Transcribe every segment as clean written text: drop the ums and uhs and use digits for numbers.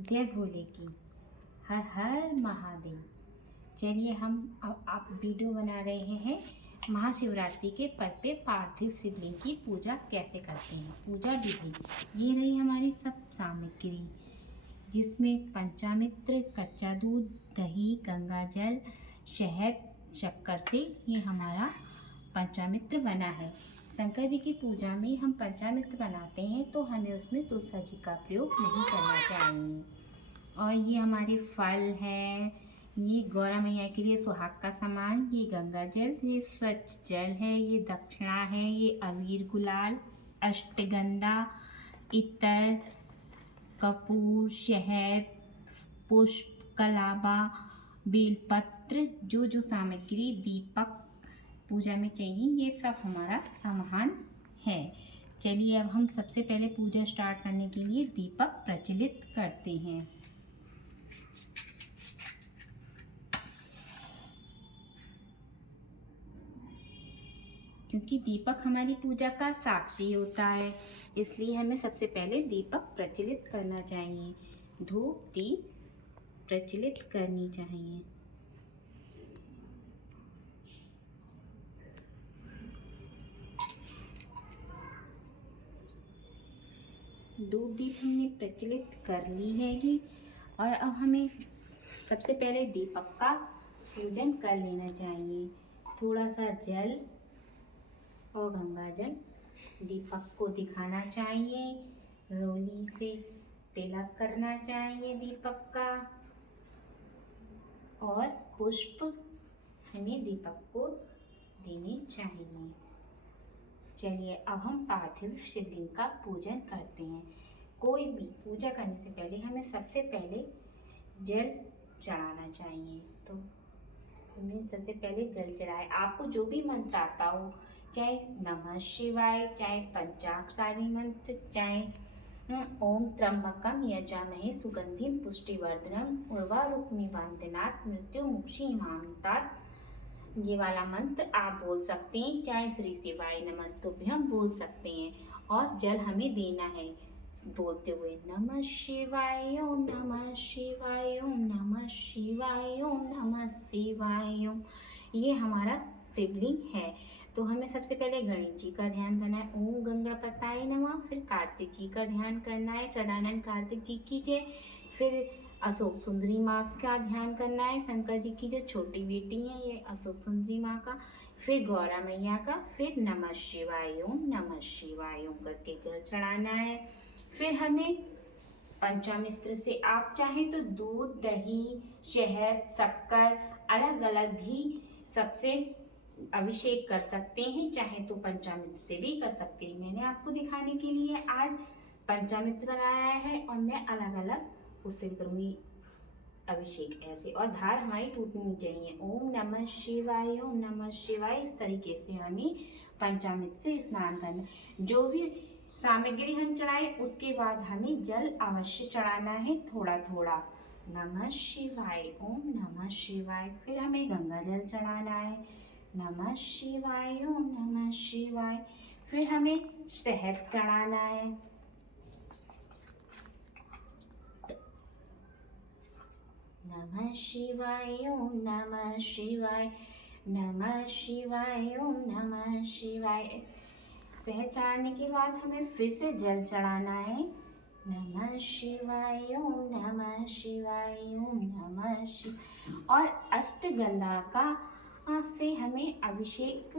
जय भोले की। हर हर महादेव। चलिए हम अब आप वीडियो बना रहे हैं महाशिवरात्रि के पर्व पे पार्थिव शिवलिंग की पूजा कैसे करते हैं, पूजा विधि। ये रही हमारी सब सामग्री, जिसमें पंचामृत, कच्चा दूध, दही, गंगा जल, शहद, शक्कर से ये हमारा पंचामृत बना है। शंकर जी की पूजा में हम पंचामृत बनाते हैं तो हमें उसमें तुलसी जी का प्रयोग नहीं करना चाहिए। और ये हमारे फल हैं, ये गौरा मैया के लिए सुहाग का सामान, ये गंगा जल, ये स्वच्छ जल है, ये दक्षिणा है, ये अबीर गुलाल, अष्टगंधा, इत्र, कपूर, शहद, पुष्प, कलाबा, बेलपत्र, जो सामग्री दीपक पूजा में चाहिए, ये सब हमारा सामान है। चलिए अब हम सबसे पहले पूजा स्टार्ट करने के लिए दीपक प्रज्वलित करते हैं। क्योंकि दीपक हमारी पूजा का साक्षी होता है, इसलिए हमें सबसे पहले दीपक प्रज्वलित करना चाहिए। धूप दीप प्रज्वलित करनी चाहिए। धूप दीप हमने प्रज्वलित कर ली है और अब हमें सबसे पहले दीपक का पूजन कर लेना चाहिए। थोड़ा सा जल और गंगा जल दीपक को दिखाना चाहिए, रोली से तिलक करना चाहिए दीपक का, और पुष्प हमें दीपक को देने चाहिए। चलिए अब हम पार्थिव शिवलिंग का पूजन करते हैं। कोई भी पूजा करने से पहले हमें सबसे पहले जल चढ़ाना चाहिए। तो हमें सबसे पहले जल चढ़ाए। आपको जो भी मंत्र आता हो, चाहे नमः शिवाय, चाहे पंचाक्षरी मंत्र, चाहे ओम त्र्यंबकम यजामहे सुगंधिम पुष्टिवर्धनम उर्वारुकमिव मृत्युमुक्षीमामृतात्, ये वाला मंत्र आप बोल सकते हैं। चाहे श्री शिवाय नमस्तुभ्यम बोल सकते हैं। और जल हमें देना है बोलते हुए नमः शिवाय ओम नमः शिवाय ओम नमः शिवाय ओम नमः शिवाय ओम। ये हमारा शिवलिंग है। तो हमें सबसे पहले गणेश जी का ध्यान करना है, ओम गंगणपताय नमः। फिर कार्तिक जी का ध्यान करना है, षडानंद कार्तिक जी की जय। फिर अशोक सुंदरी माँ का ध्यान करना है, शंकर जी की जो छोटी बेटी है ये अशोक सुंदरी माँ का। फिर गौरा मैया का। फिर नमः शिवाय ओम करके जल चढ़ाना है। फिर हमें पंचामृत से आप चाहें तो दूध, दही, शहद, शक्कर अलग अलग भी सबसे अभिषेक कर सकते हैं, चाहे तो पंचामृत से भी कर सकते हैं। मैंने आपको दिखाने के लिए आज पंचामृत बनाया है और मैं अलग अलग उससे भी करूँगी अभिषेक ऐसे। और धार हमारी टूटनी चाहिए। ओम नमः शिवाय ओम नमः शिवाय, इस तरीके से हमें पंचामृत से स्नान करना। जो भी सामग्री हम चढ़ाए उसके बाद हमें जल अवश्य चढ़ाना है, थोड़ा थोड़ा। नमः शिवाय ओम नमः शिवाय। फिर हमें गंगा जल चढ़ाना है, नमः शिवाय ओम नमः शिवाय। फिर हमें शहद चढ़ाना है, नमः शिवाय ओम नमः शिवाय, नमः शिवाय ओम नमः शिवाय। शहद चढ़ाने के बाद हमें फिर से जल चढ़ाना है, नमः शिवाय ओम नमः शिवाय ओम नमः शिवाय। और अष्टगंधा का से हमें अभिषेक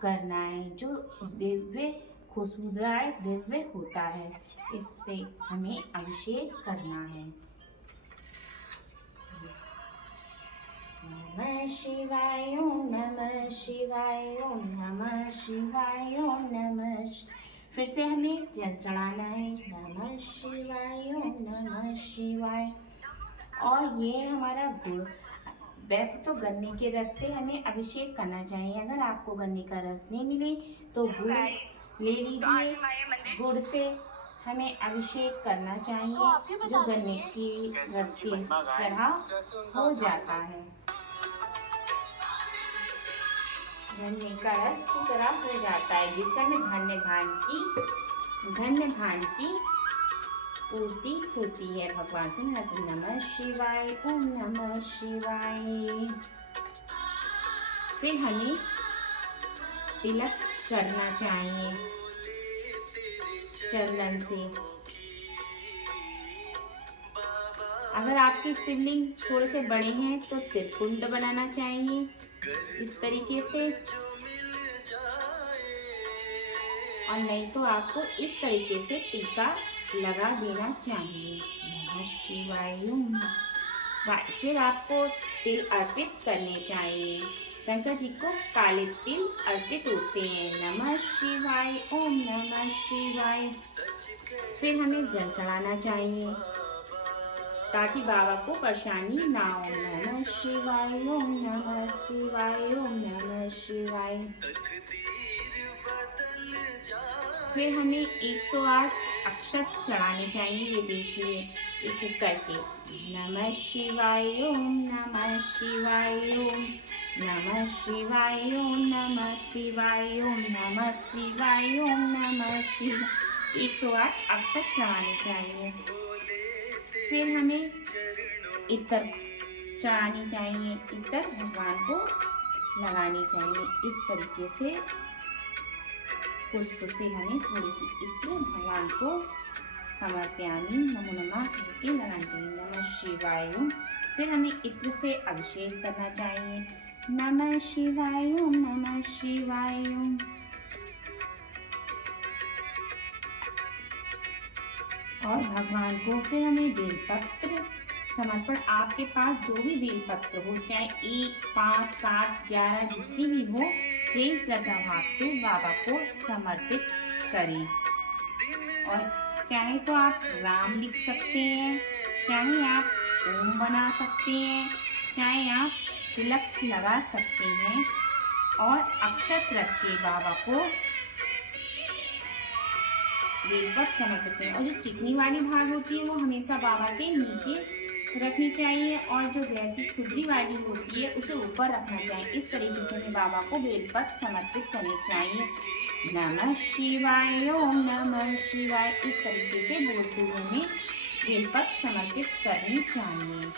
करना है, जो दिव्य खुशबूदार दिव्य होता है, इससे हमें अभिषेक करना है। नमः शिवाय ओम नमः शिवाय ओम नमः शिवाय ओम नमः। फिर से हमें जल चढ़ाना है, नमः शिवाय ओम नमः शिवाय। और ये हमारा गुड़, वैसे तो गन्ने के रस से हमें अभिषेक करना चाहिए। अगर आपको गन्ने का रस नहीं मिले तो गुड़ ले लीजिए, गुड़ से हमें अभिषेक करना चाहिए, जो गन्ने की रस की तरह हो जाता है, गन्ने का रस की तरह हो जाता है, जिससे हमें धन्य धान की पूर्ति होती है भगवान से। नमः शिवाय, ओम नमः शिवाय। फिर हमें तिलक करना चाहिए चंदन से। अगर आपके शिवलिंग थोड़े से बड़े हैं तो त्रिपुंड बनाना चाहिए इस तरीके से, और नहीं तो आपको इस तरीके से टीका लगा देना चाहिए। नमः शिवाय। फिर आपको तिल अर्पित करने चाहिए। शंकर जी को काले तिल अर्पित होते हैं। नमः शिवाय, ओम नमः शिवाय। फिर हमें जल चढ़ाना चाहिए ताकि बाबा को परेशानी ना हो। नमः शिवाय, ओम नमः शिवाय, ओम नमः शिवाय। फिर हमें 108 अक्षत चढ़ाने चाहिए। ये देखिए एक एक करके। नमः शिवाय, ओम नमः शिवाय, ओम नमः शिवाय, ओम नमः शिवाय, ओम नमः शिवाय, ओम नमः शिवाय। 108 अक्षत चढ़ाने चाहिए। फिर हमें इत्र चढ़ानी चाहिए। इत्र भगवान को लगानी चाहिए इस तरीके से। पुष्प से हमें थोड़ी सी इत्र भगवान को समर्पयामि नमो नमः करके लगानी चाहिए। नमः शिवाय। फिर हमें इत्र से अभिषेक करना चाहिए। नमः शिवाय, ओम नमः शिवाय। और भगवान को फिर हमें बेलपत्र समर्पण। आपके पास जो भी बेलपत्र हो, चाहे 1, 5, 7, 11 जितनी भी हो, प्रेम श्रद्धा भाव से बाबा को समर्पित करें। और चाहे तो आप राम लिख सकते हैं, चाहे आप ओम बना सकते हैं, चाहे आप तिलक लगा सकते हैं और अक्षत रख के बाबा को बेलपत्र समर्पित करें। और जो चिकनी वाली भाग होती है वो हमेशा बाबा के नीचे रखनी चाहिए, और जो वैसी खुदरी वाली होती है उसे ऊपर रखना चाहिए। इस तरीके से हमें बाबा को बेलपत्र समर्पित करनी चाहिए। नमः शिवाय, ओम नमः शिवाय। इस तरीके से बोलते हुए हमें बेलपत्र समर्पित करनी चाहिए।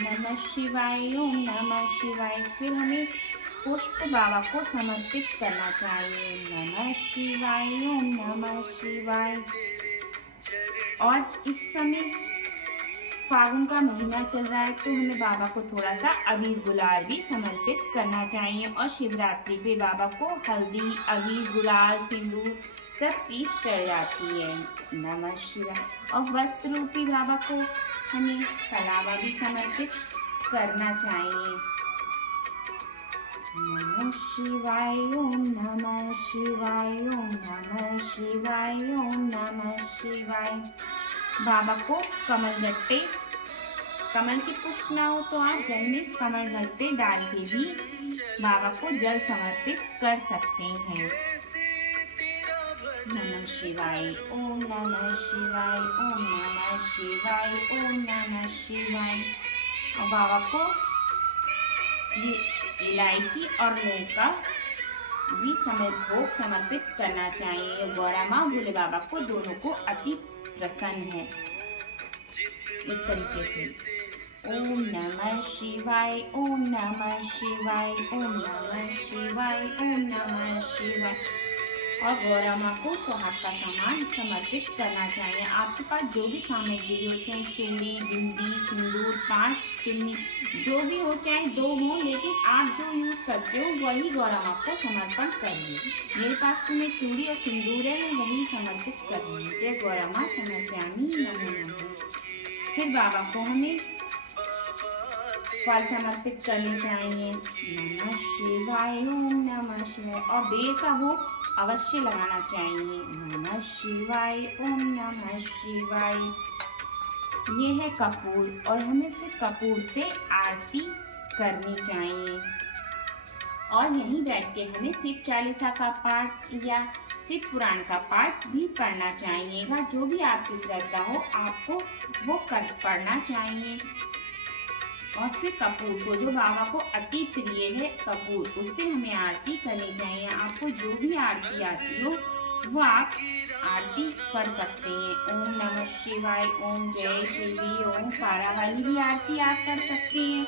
नमः शिवाय, ओम नमः शिवाय। फिर हमें पुष्प बाबा को समर्पित करना चाहिए। नमः शिवाय, ओम नमः शिवाय। और इस समय फागुन का महीना चल रहा है तो हमें बाबा को थोड़ा सा अबीर गुलाल भी समर्पित करना चाहिए। और शिवरात्रि पे बाबा को हल्दी, अबीर, गुलाल, सिंदूर सब चीज चढ़ जाती है। नमः शिवाय। और वस्त्र रूपी बाबा को हमें कलावा भी समर्पित करना चाहिए। नमः शिवाय, ओम नमः शिवाय, ओम नमः शिवाय, ओम नमः शिवाय। बाबा को कमल के पुष्प ना हो तो आप जल में कमल गट्टे डाल के भी बाबा को जल समर्पित कर सकते हैं। नमः शिवाय, ओम नमः शिवाय, ओम नमः शिवाय, ओम नमः शिवाय। और बाबा को ये इलायची और लौंग का भी भोग समर्पित करना चाहिए। गौरा माँ भोले बाबा को दोनों को अति प्रसन्न है। इस तरीके से ओम नमः शिवाय, ओम नमः शिवाय, ओम नमः शिवाय, ओम नमः शिवाय। और गौरा माँ को सुहाग का सामान समर्पित करना चाहिए। आपके पास जो भी सामग्री हो, चाहे चूड़ी, बिंदी, सिंदूर, 5 चुन्नी, जो भी हो, चाहे 2 हो, लेकिन आप जो यूज़ करते हो वही गौरा माँ को समर्पण करिए। मेरे पास में चूड़ी और सिंदूर है, मैं वही समर्पित कर रही हूँ। जय गौरा माँ समर्पयामि नमो नमः। फिर बाबा को हमें फल समर्पित करने चाहिए। नमः शिवाय, ओम नमः शिवाय। और बेल का भोग अवश्य लगाना चाहिए। नमः शिवाय, ओम नमः शिवाय। ये है कपूर, और हमें फिर कपूर से आरती करनी चाहिए। और यहीं बैठ के हमें शिव चालीसा का पाठ या शिव पुराण का पाठ भी पढ़ना चाहिएगा। जो भी आपकी श्रद्धा हो आपको वो पढ़ना चाहिए। और फिर कपूर को, जो बाबा को अति प्रिय है कपूर, उससे हमें आरती करनी चाहिए। आपको जो भी आरती आती हो वो आप आरती कर सकते हैं। ओम नमः शिवाय, ओम जय शिवी, ओम कारा वाली भी आरती आप कर सकते हैं।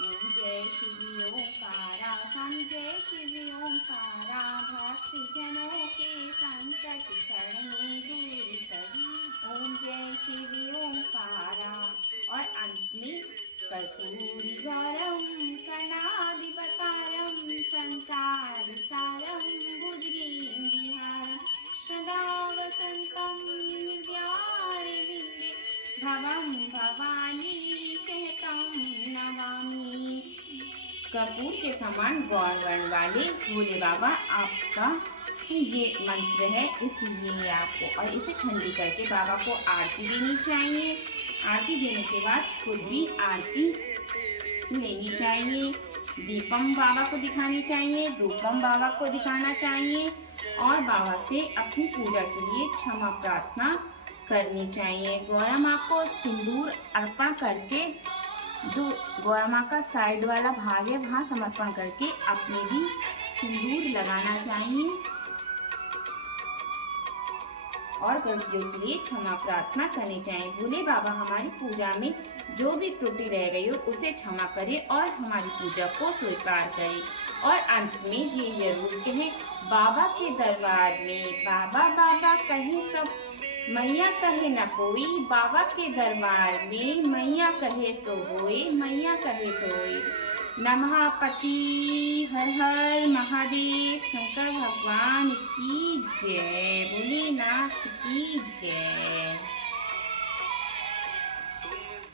ओम जय शिवी ओंकारा, स्वामी जय शिवी ओंकारा, भक्ति जनों के संकट टलने दूर करी। ओम जय शिवी ओंकारा। और अंत में कर्पूरी गौरम कणाधिपतारम संसार सारम भुजगेन्द्रिहारम सदा वसंतम हृदयारविंदे भवं भवानी सहतं नमामि। कपूर के समान गौर वर्ण वाले भोले बाबा आपका ये मंत्र है, इसलिए आपको और इसे ठंडी करके बाबा को आरती देनी चाहिए। आरती देने के बाद खुद भी आरती लेनी चाहिए। दीपम बाबा को दिखानी चाहिए, धूपम बाबा को दिखाना चाहिए और बाबा से अपनी पूजा के लिए क्षमा प्रार्थना करनी चाहिए। गौरा माँ को सिंदूर अर्पण करके जो गौरा माँ का साइड वाला भाग है वहाँ समर्पण करके अपने भी सिंदूर लगाना चाहिए और गलतियों के लिए क्षमा प्रार्थना करनी चाहिए। भोले बाबा हमारी पूजा में जो भी त्रुटि रह गई हो उसे क्षमा करें और हमारी पूजा को स्वीकार करें। और अंत में ये जरूर कहें, बाबा के दरबार में बाबा बाबा कहे सब, मैया कहे न कोई। बाबा के दरबार में मैया कहे तो होए, मैया कहे तो होए। नमः पति हर हर महादेव, शंकर भगवान की जय, भोलेनाथ की जय।